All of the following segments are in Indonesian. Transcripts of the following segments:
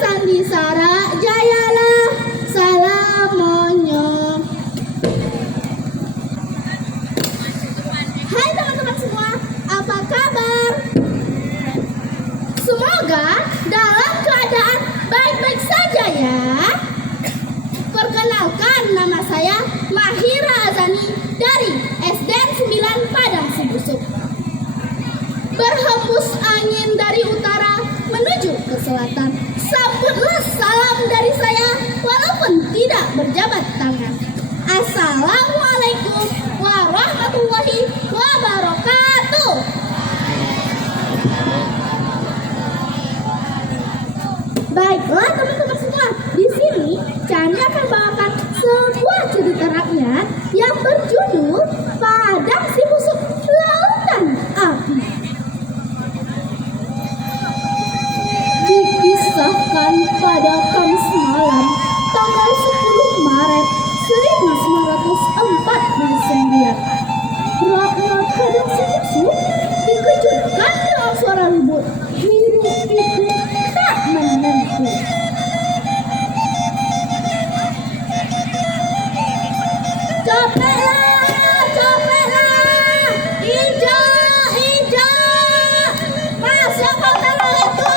Sandi Sara jayalah salam monyong. Hai teman-teman semua, apa kabar? Semoga dalam keadaan baik-baik saja ya. Perkenalkan, nama saya Mahira Azani dari SDN 9 Padang Sibusuk. Berhembus angin dari utara menuju ke selatan, sambutlah salam dari saya walaupun tidak berjabat tangan. Assalamualaikum warahmatullahi wabarakatuh. Baiklah teman-teman semua, di sini Candi akan bawakan sebuah cerita rakyat yang berjudul Padang Sibusuk Lautan Api. Dikisahkan pada Kamis malam tanggal 10 Maret 1949, rakyat Padang Sibusuk dikejutkan dengan suara ribut hiruk-pikuk tak menentu. Cepetlah, ijo, masuk ke dalam itu.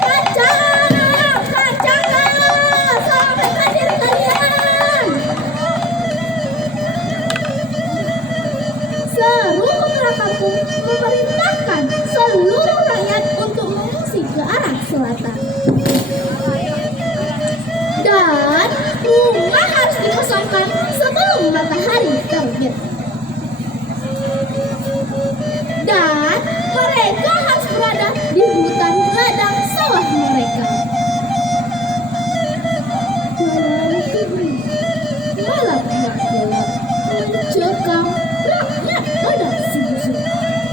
Kacanglah, selamatkan diri kalian. Seru kepala kampung memerintahkan seluruh rakyat untuk mengungsi ke arah selatan. Dan rumah harus dikosongkan sebelum matahari terbit. Dan mereka harus berada di hutan ladang sawah mereka. Malam yang gelap mencekam rakyat Padang Sibusuk.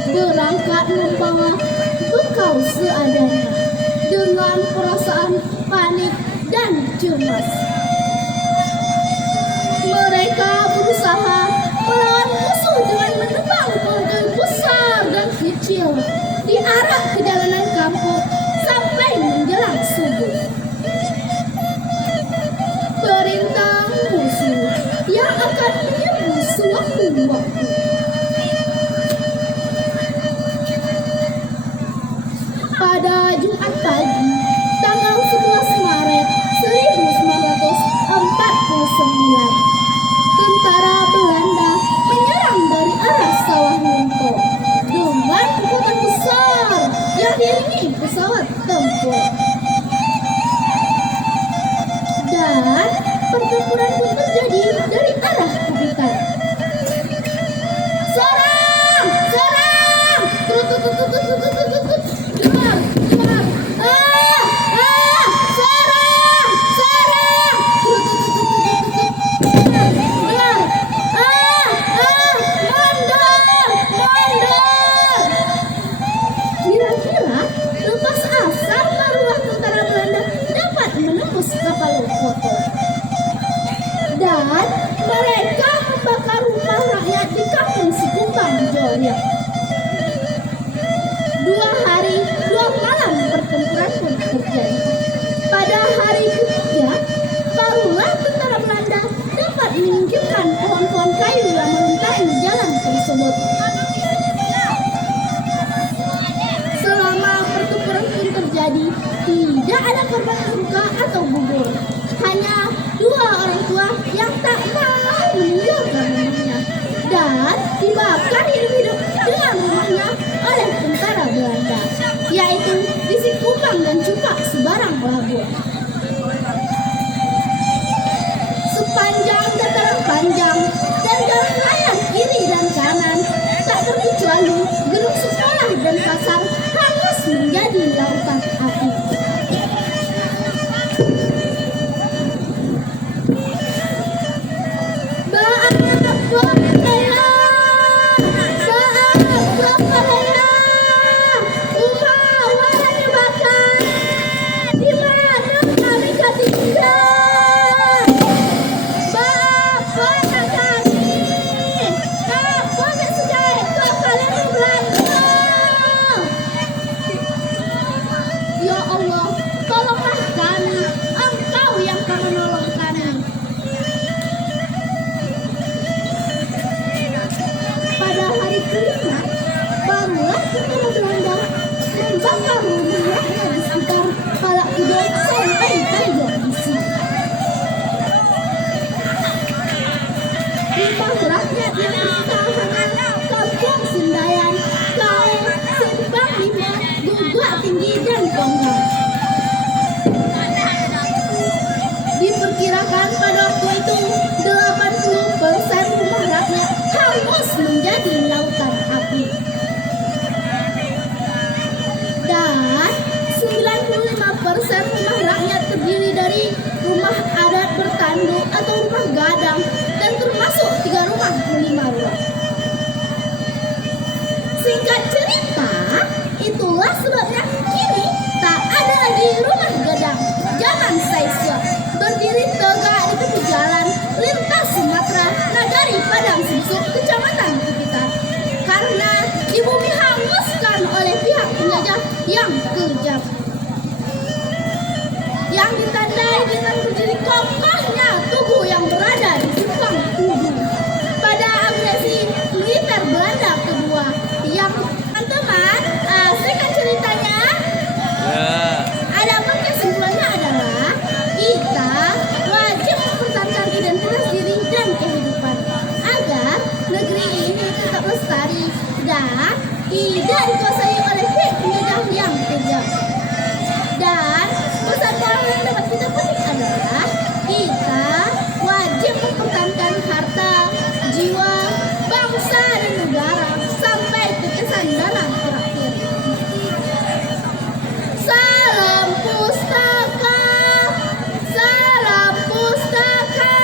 Berangkat membawa bekal seadanya dengan perasaan panik dan cemas. Mereka berusaha melawan musuh dengan menebang pohon besar dan kecil di arah perjalanan kampung sampai menjelang subuh. Perintah musuh yang akan menyerbu sewaktu-waktu. Pada Jumat pagi, tanggal 11 Maret 1949, tentara Belanda menyerang dari arah Sawah Lunto dengan kekuatan besar yang diiringi pesawat tempur. Dan pertempuran pun terjadi dari arah Kubitan. Serang! Dengar! Kira-kira lepas asal maruah tentara Belanda dapat menembus kapal foto. Dan mereka membakar rumah rakyat di kampung Sikumbang, Joryang. 2 hari 2 malam pertempuran pun terjadi. Pada hari ketiga, barulah tentara Belanda dapat menyingkirkan pohon-pohon kayu yang melintasi jalan tersebut. Selama pertempuran pun terjadi, tidak ada korban luka atau gugur. Hanya 2 orang tua yang tak mau meninggalkan rumahnya dan dibakar hidup-hidup dengan rumahnya oleh tentara Belanda, yaitu di Sikumbang dan Cupak Sebarang Labuan. Sepanjang dataran panjang dan jalan raya kiri dan kanan, tak terkecuali gedung sekolah dan pasar hangus menjadi lautan api. Di Singkat cerita, itulah sebabnya kini tak ada lagi rumah gadang zaman Saiswa berdiri tegak di tepi jalan lintas Sumatera, Nagari Padang Sumsum, Kecamatan Kupitan. Karena di bumi hanguskan oleh pihak penjajah yang kejam, yang ditandai dengan berdiri kokohnya tugu yang berada di simpang tugu pada agresi militer Belanda kedua. Yang teman-teman, singkat ceritanya, adapun kesimpulannya adalah kita wajib mempertahankan identitas diri dan kehidupan agar negeri ini tetap lestari dan tidak dikuasai oleh pihak penjajah yang kejam. Dan pesan moral yang dapat kita petik adalah kita wajib mempertahankan harta, jiwa, bangsa dan negara sampai tetesan darah terakhir. Salam pustaka, salam pustaka,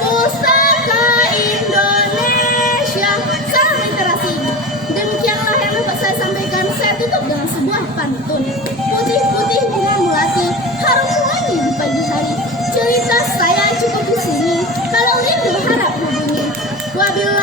pustaka Indonesia, salam literasi. Demikianlah yang dapat saya sampaikan. Saya tutup dengan sebuah pantun. Putih-putih bunga melati, harum wangi di pagi hari. Cerita saya cukup di sini. Kalau rindu harap hubungi. Wabillahi